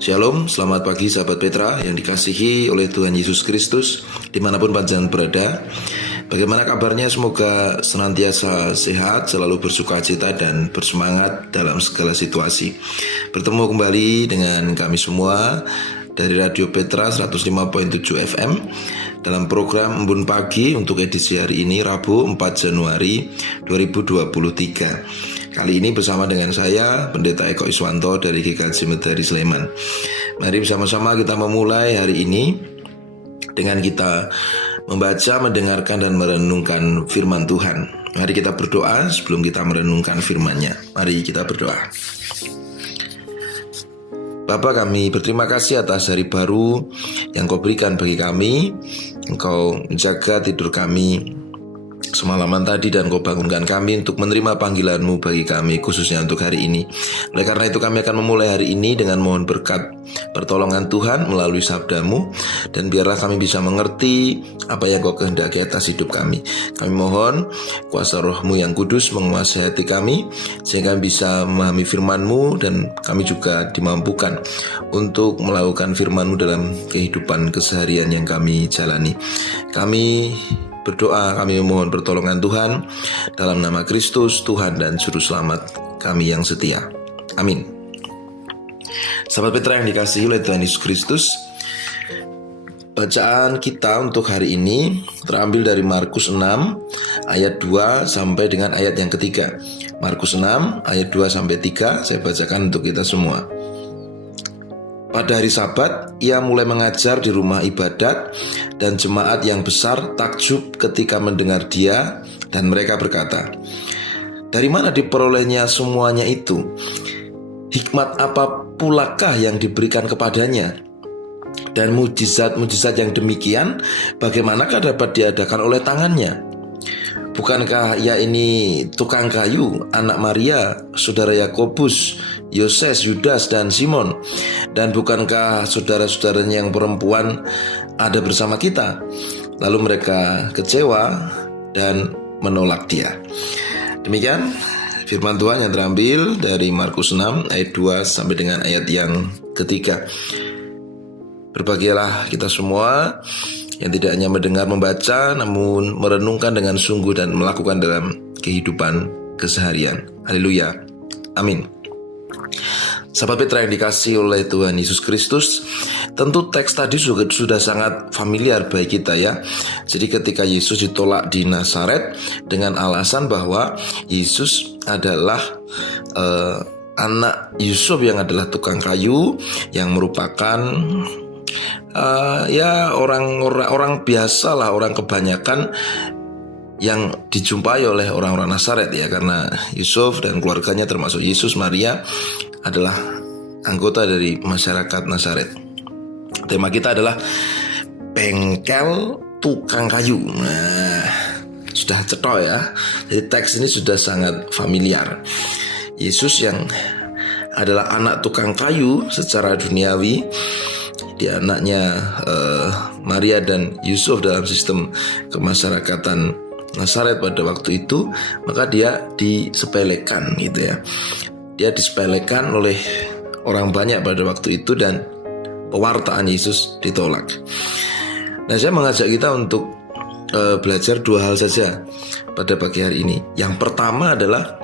Shalom, selamat pagi sahabat Petra yang dikasihi oleh Tuhan Yesus Kristus dimanapun panjenengan berada. Bagaimana kabarnya? Semoga senantiasa sehat, selalu bersukacita dan bersemangat dalam segala situasi. Bertemu kembali dengan kami semua dari Radio Petra 105.7 FM dalam program Embun Pagi untuk edisi hari ini Rabu 4 Januari 2023. Kali ini bersama dengan saya, Pendeta Eko Iswanto dari GKJ Medari Sleman. Mari bersama-sama kita memulai hari ini dengan kita membaca, mendengarkan, dan merenungkan firman Tuhan. Mari kita berdoa sebelum kita merenungkan firman-Nya. Mari kita berdoa. Bapa, kami berterima kasih atas hari baru yang Kau berikan bagi kami. Engkau menjaga tidur kami semalaman tadi dan Kau bangunkan kami untuk menerima panggilan-Mu bagi kami, khususnya untuk hari ini. Oleh karena itu kami akan memulai hari ini dengan mohon berkat pertolongan Tuhan melalui sabda-Mu, dan biarlah kami bisa mengerti apa yang Kau kehendaki atas hidup kami. Kami mohon kuasa Roh-Mu yang kudus menguasai hati kami, sehingga kami bisa memahami firman-Mu, dan kami juga dimampukan untuk melakukan firman-Mu dalam kehidupan keseharian yang kami jalani. Kami berdoa, kami memohon pertolongan Tuhan dalam nama Kristus, Tuhan dan Juru Selamat kami yang setia. Amin. Sahabat Petra yang dikasihi oleh Tuhan Yesus Kristus, bacaan kita untuk hari ini terambil dari Markus 6 ayat 2 sampai dengan ayat yang ketiga. Markus 6 ayat 2 sampai 3 saya bacakan untuk kita semua. Pada hari Sabat, ia mulai mengajar di rumah ibadat, dan jemaat yang besar takjub ketika mendengar dia, dan mereka berkata, "Dari mana diperolehnya semuanya itu? Hikmat apa pulakah yang diberikan kepadanya? Dan mujizat-mujizat yang demikian, bagaimanakah dapat diadakan oleh tangannya? Bukankah ia ini tukang kayu, anak Maria, saudara Yakobus, Yoses, Yudas, dan Simon? Dan bukankah saudara-saudaranya yang perempuan ada bersama kita?" Lalu mereka kecewa dan menolak dia. Demikian firman Tuhan yang terambil dari Markus 6 ayat 2 sampai dengan ayat yang ketiga. Berbahagialah kita semua yang tidak hanya mendengar membaca, namun merenungkan dengan sungguh dan melakukan dalam kehidupan keseharian. Haleluya. Amin. Sahabat Petra yang dikasihi oleh Tuhan Yesus Kristus, tentu teks tadi sudah sangat familiar bagi kita ya. Jadi ketika Yesus ditolak di Nazaret dengan alasan bahwa Yesus adalah anak Yusuf yang adalah tukang kayu, yang merupakan orang biasa lah, orang kebanyakan yang dijumpai oleh orang-orang Nazaret ya, karena Yusuf dan keluarganya termasuk Yesus, Maria adalah anggota dari masyarakat Nazaret. Tema kita adalah bengkel tukang kayu. Nah, sudah cetok ya. Jadi teks ini sudah sangat familiar. Yesus yang adalah anak tukang kayu secara duniawi, dia anaknya Maria dan Yusuf dalam sistem kemasyarakatan Nazaret pada waktu itu, maka dia disepelekan gitu ya. Dia disepelekan oleh orang banyak pada waktu itu, dan pewartaan Yesus ditolak. Nah, saya mengajak kita untuk belajar dua hal saja pada pagi hari ini. Yang pertama adalah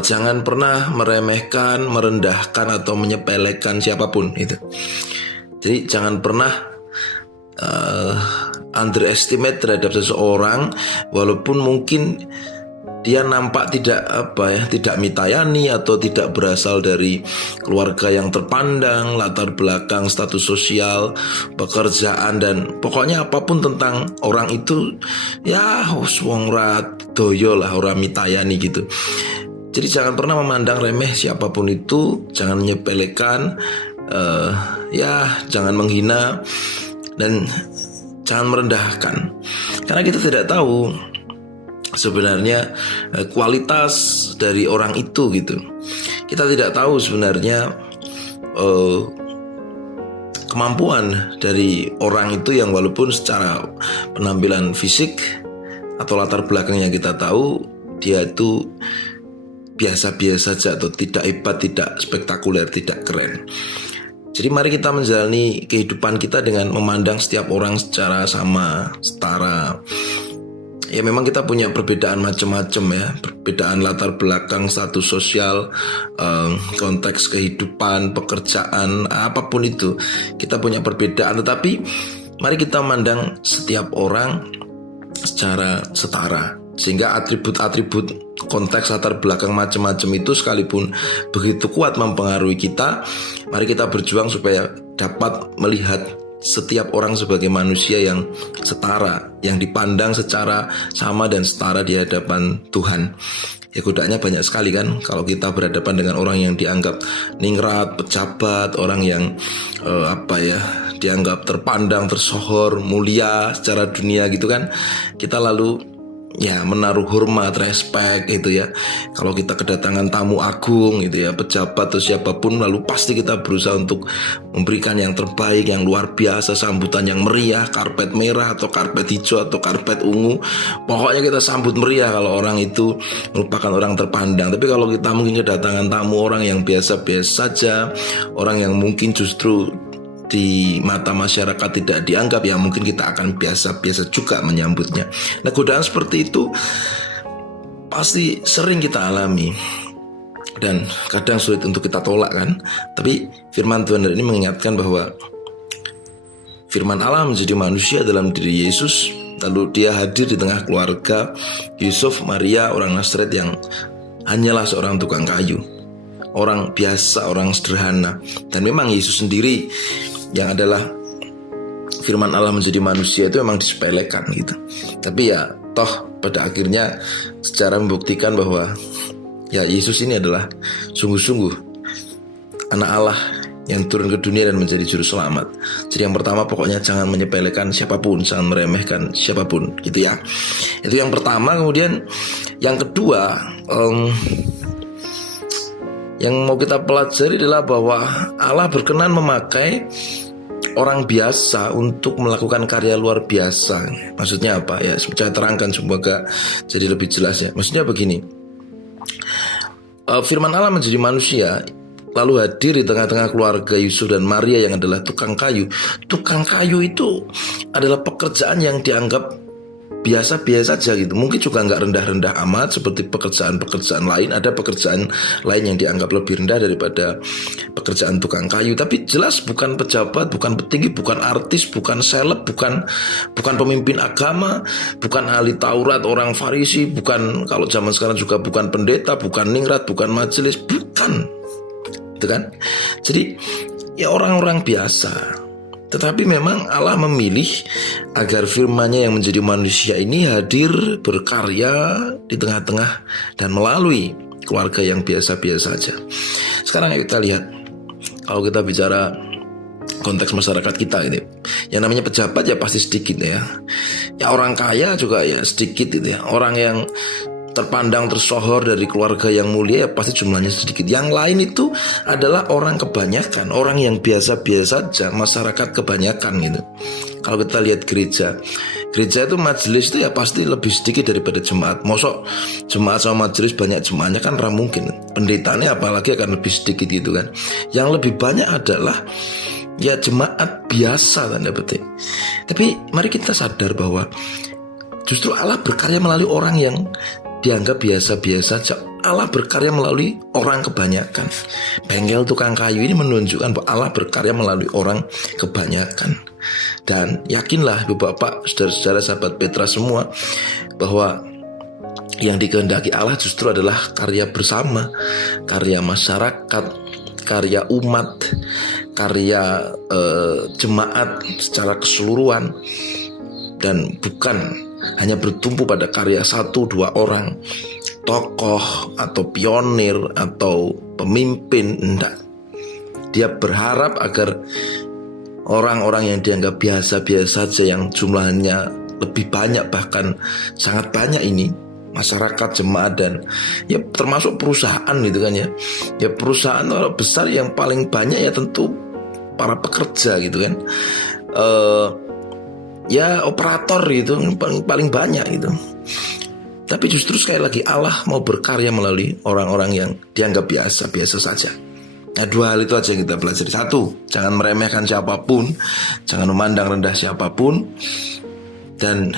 jangan pernah meremehkan, merendahkan, atau menyepelekan siapapun itu. Jadi jangan pernah underestimate terhadap seseorang, walaupun mungkin dia nampak tidak mitayani atau tidak berasal dari keluarga yang terpandang, latar belakang, status sosial, pekerjaan, dan pokoknya apapun tentang orang itu ya wong ra doyo lah, ora mitayani gitu. Jadi jangan pernah memandang remeh siapapun itu, jangan menyepelekan, jangan menghina, dan jangan merendahkan. Karena kita tidak tahu sebenarnya kualitas dari orang itu gitu. Kita tidak tahu sebenarnya kemampuan dari orang itu yang walaupun secara penampilan fisik atau latar belakang yang kita tahu dia itu biasa-biasa saja atau tidak hebat, tidak spektakuler, tidak keren. Jadi mari kita menjalani kehidupan kita dengan memandang setiap orang secara sama, setara. Ya memang kita punya perbedaan macam-macam ya, perbedaan latar belakang, status sosial, konteks kehidupan, pekerjaan, apapun itu. Kita punya perbedaan, tetapi mari kita memandang setiap orang secara setara. Sehingga atribut-atribut konteks latar belakang macam-macam itu sekalipun begitu kuat mempengaruhi kita, mari kita berjuang supaya dapat melihat setiap orang sebagai manusia yang setara, yang dipandang secara sama dan setara di hadapan Tuhan. Ya godaannya banyak sekali kan kalau kita berhadapan dengan orang yang dianggap ningrat, pejabat, orang yang dianggap terpandang, tersohor, mulia secara dunia gitu kan. Kita lalu menaruh hormat, respect gitu ya. Kalau kita kedatangan tamu agung gitu ya, pejabat atau siapapun, lalu pasti kita berusaha untuk memberikan yang terbaik, yang luar biasa, sambutan yang meriah, karpet merah atau karpet hijau atau karpet ungu. Pokoknya kita sambut meriah kalau orang itu merupakan orang terpandang. Tapi kalau kita mungkin kedatangan tamu orang yang biasa-biasa saja, orang yang mungkin justru di mata masyarakat tidak dianggap, ya mungkin kita akan biasa-biasa juga menyambutnya. Nah godaan seperti itu pasti sering kita alami dan kadang sulit untuk kita tolak kan. Tapi firman Tuhan ini mengingatkan bahwa firman Allah menjadi manusia dalam diri Yesus, lalu dia hadir di tengah keluarga Yusuf, Maria, orang Nazaret yang hanyalah seorang tukang kayu, orang biasa, orang sederhana. Dan memang Yesus sendiri yang adalah firman Allah menjadi manusia itu memang disepelekan gitu. Tapi ya toh pada akhirnya secara membuktikan bahwa ya Yesus ini adalah sungguh-sungguh anak Allah yang turun ke dunia dan menjadi juru selamat. Jadi yang pertama pokoknya jangan menyepelekan siapapun, jangan meremehkan siapapun gitu ya. Itu yang pertama. Kemudian yang kedua, yang mau kita pelajari adalah bahwa Allah berkenan memakai orang biasa untuk melakukan karya luar biasa. Maksudnya apa ya? Saya terangkan semoga jadi lebih jelas ya. Maksudnya begini, firman Allah menjadi manusia lalu hadir di tengah-tengah keluarga Yusuf dan Maria yang adalah tukang kayu. Tukang kayu itu adalah pekerjaan yang dianggap biasa-biasa saja gitu. Mungkin juga nggak rendah-rendah amat seperti pekerjaan-pekerjaan lain. Ada pekerjaan lain yang dianggap lebih rendah daripada pekerjaan tukang kayu. Tapi jelas bukan pejabat, bukan petinggi, bukan artis, bukan seleb, bukan pemimpin agama, bukan ahli Taurat, orang Farisi, bukan kalau zaman sekarang juga bukan pendeta, bukan ningrat, bukan majelis, bukan. Gitu kan? Jadi ya orang-orang biasa. Tetapi memang Allah memilih agar firman-Nya yang menjadi manusia ini hadir berkarya di tengah-tengah dan melalui keluarga yang biasa-biasa saja. Sekarang kita lihat, kalau kita bicara konteks masyarakat kita ini, yang namanya pejabat ya pasti sedikit ya. Ya orang kaya juga ya sedikit gitu ya. Orang yang terpandang tersohor dari keluarga yang mulia ya pasti jumlahnya sedikit. Yang lain itu adalah orang kebanyakan, orang yang biasa-biasa saja, masyarakat kebanyakan gitu. Kalau kita lihat gereja itu majelis itu ya pasti lebih sedikit daripada jemaat. Mosok jemaat sama majelis banyak jemaatnya kan mungkin. Pendetanya apalagi akan lebih sedikit gitu kan. Yang lebih banyak adalah ya jemaat biasa tanda petik. Tapi mari kita sadar bahwa justru Allah berkarya melalui orang yang dianggap biasa-biasa saja. Allah berkarya melalui orang kebanyakan. Bengkel tukang kayu ini menunjukkan bahwa Allah berkarya melalui orang kebanyakan. Dan yakinlah Bapak, saudara-saudara, sahabat Petra semua, bahwa yang dikehendaki Allah justru adalah karya bersama, karya masyarakat, karya umat, karya jemaat secara keseluruhan, dan bukan hanya bertumpu pada karya 1-2 orang tokoh atau pionir atau pemimpin, enggak. Dia berharap agar orang-orang yang dianggap biasa-biasa saja, yang jumlahnya lebih banyak, bahkan sangat banyak ini, masyarakat, jemaat, dan ya termasuk perusahaan gitu kan ya. Ya perusahaan kalau besar yang paling banyak ya tentu para pekerja gitu kan. Ya operator gitu paling banyak gitu. Tapi justru sekali lagi Allah mau berkarya melalui orang-orang yang dianggap biasa-biasa saja. Nah, dua hal itu aja yang kita pelajari. Satu, jangan meremehkan siapapun, jangan memandang rendah siapapun. Dan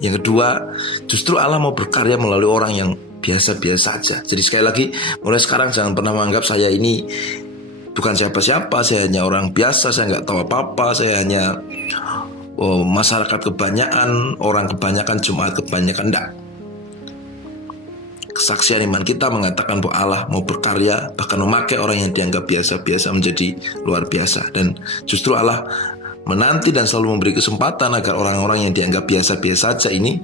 yang kedua, justru Allah mau berkarya melalui orang yang biasa-biasa saja. Jadi sekali lagi, mulai sekarang jangan pernah menganggap saya ini bukan siapa-siapa, saya hanya orang biasa, saya nggak tahu apa-apa, saya hanya masyarakat kebanyakan, orang kebanyakan, jemaat kebanyakan. Enggak. Kesaksian iman kita mengatakan bahwa Allah mau berkarya, bahkan memakai orang yang dianggap biasa-biasa menjadi luar biasa. Dan justru Allah menanti dan selalu memberi kesempatan agar orang-orang yang dianggap biasa-biasa saja ini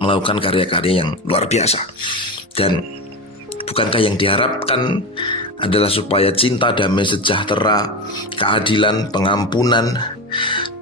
melakukan karya-karya yang luar biasa. Dan bukankah yang diharapkan adalah supaya cinta, damai, sejahtera, keadilan, pengampunan,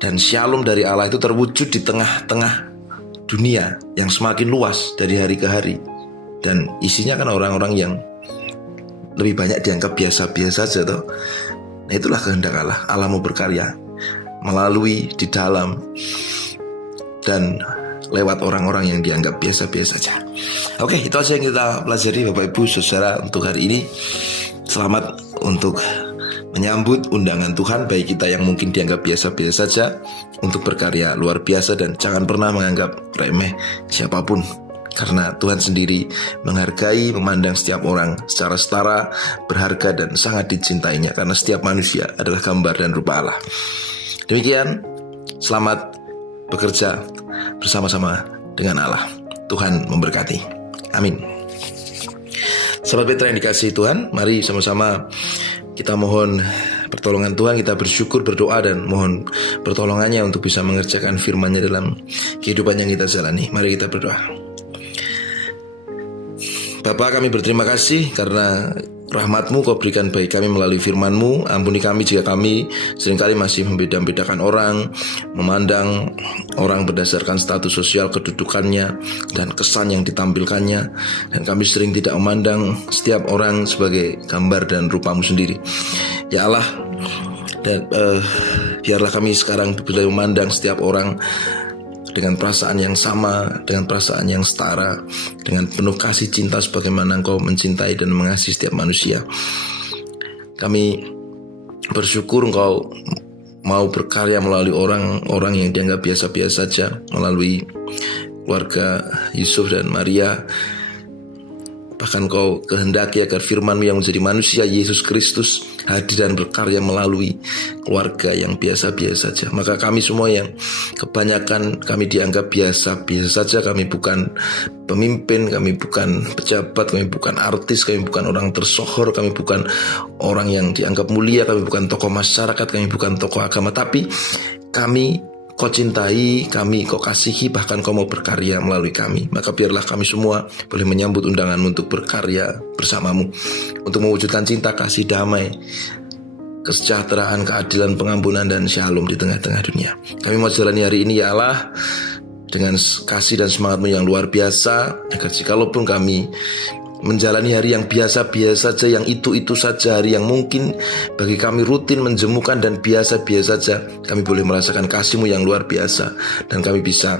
dan shalom dari Allah itu terwujud di tengah-tengah dunia yang semakin luas dari hari ke hari, dan isinya kan orang-orang yang lebih banyak dianggap biasa-biasa saja toh. Nah, itulah kehendak Allah. Allah mau berkarya melalui, di dalam, dan lewat orang-orang yang dianggap biasa-biasa saja. Oke, itu aja yang kita pelajari Bapak Ibu Saudara untuk hari ini. Selamat untuk menyambut undangan Tuhan bagi kita yang mungkin dianggap biasa-biasa saja untuk berkarya luar biasa, dan jangan pernah menganggap remeh siapapun, karena Tuhan sendiri menghargai, memandang setiap orang secara setara, berharga, dan sangat dicintainya, karena setiap manusia adalah gambar dan rupa Allah. Demikian, selamat bekerja bersama-sama dengan Allah. Tuhan memberkati. Amin. Sahabat Petra yang dikasihi Tuhan, mari sama-sama kita mohon pertolongan Tuhan, kita bersyukur, berdoa, dan mohon pertolongannya untuk bisa mengerjakan firman-Nya dalam kehidupan yang kita jalani. Mari kita berdoa. Bapa, kami berterima kasih karena rahmat-Mu Kau berikan bagi kami melalui firman-Mu. Ampuni kami jika kami seringkali masih membeda-bedakan orang, memandang orang berdasarkan status sosial, kedudukannya, dan kesan yang ditampilkannya. Dan kami sering tidak memandang setiap orang sebagai gambar dan rupa-Mu sendiri. Ya Allah, dan biarlah kami sekarang bisa memandang setiap orang dengan perasaan yang sama, dengan perasaan yang setara, dengan penuh kasih cinta sebagaimana Engkau mencintai dan mengasihi setiap manusia. Kami bersyukur Engkau mau berkarya melalui orang-orang yang dianggap biasa-biasa saja, melalui keluarga Yusuf dan Maria. Bahkan Kau kehendaki agar firman-Mu yang menjadi manusia, Yesus Kristus, hadir dan berkarya melalui keluarga yang biasa-biasa saja. Maka kami semua yang kebanyakan kami dianggap biasa-biasa saja, kami bukan pemimpin, kami bukan pejabat, kami bukan artis, kami bukan orang tersohor, kami bukan orang yang dianggap mulia, kami bukan tokoh masyarakat, kami bukan tokoh agama, tapi kami Kau cintai, kami Kau kasihi, bahkan Kau mau berkarya melalui kami. Maka biarlah kami semua boleh menyambut undangan-Mu untuk berkarya bersama-Mu, untuk mewujudkan cinta, kasih, damai, kesejahteraan, keadilan, pengampunan, dan shalom di tengah-tengah dunia. Kami mau jalani hari ini ya Allah dengan kasih dan semangat-Mu yang luar biasa, agar jikalaupun kami menjalani hari yang biasa-biasa saja, yang itu-itu saja, hari yang mungkin bagi kami rutin, menjemukan, dan biasa-biasa saja, kami boleh merasakan kasih-Mu yang luar biasa, dan kami bisa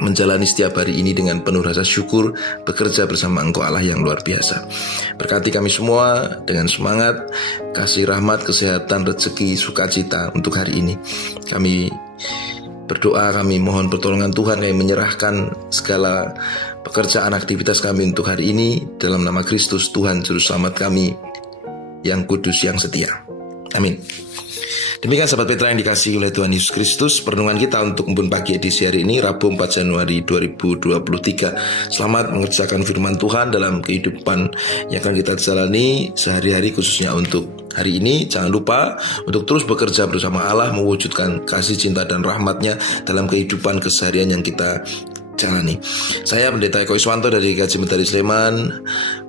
menjalani setiap hari ini dengan penuh rasa syukur, bekerja bersama Engkau Allah yang luar biasa. Berkati kami semua dengan semangat, kasih, rahmat, kesehatan, rezeki, sukacita untuk hari ini. Kami berdoa, kami mohon pertolongan Tuhan, kami menyerahkan segala pekerjaan, aktivitas kami untuk hari ini dalam nama Kristus Tuhan Juru Selamat kami yang kudus, yang setia. Amin. Demikian sahabat Petra yang dikasihi oleh Tuhan Yesus Kristus, perenungan kita untuk Embun Pagi edisi hari ini, Rabu 4 Januari 2023. Selamat mengerjakan firman Tuhan dalam kehidupan yang akan kita jalani sehari-hari, khususnya untuk hari ini. Jangan lupa untuk terus bekerja bersama Allah, mewujudkan kasih, cinta, dan rahmat-Nya dalam kehidupan keseharian yang kita jalani. Saya Pendeta Eko Iswanto dari GKJ Medari Sleman.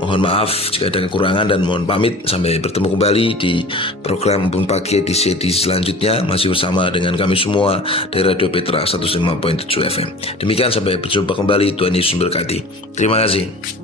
Mohon maaf jika ada kekurangan dan mohon pamit. Sampai bertemu kembali di program Embun Pagi edisi selanjutnya, masih bersama dengan kami semua dari Radio Petra 105.7 FM. Demikian, sampai berjumpa kembali. Tuhan Yesus memberkati. Terima kasih.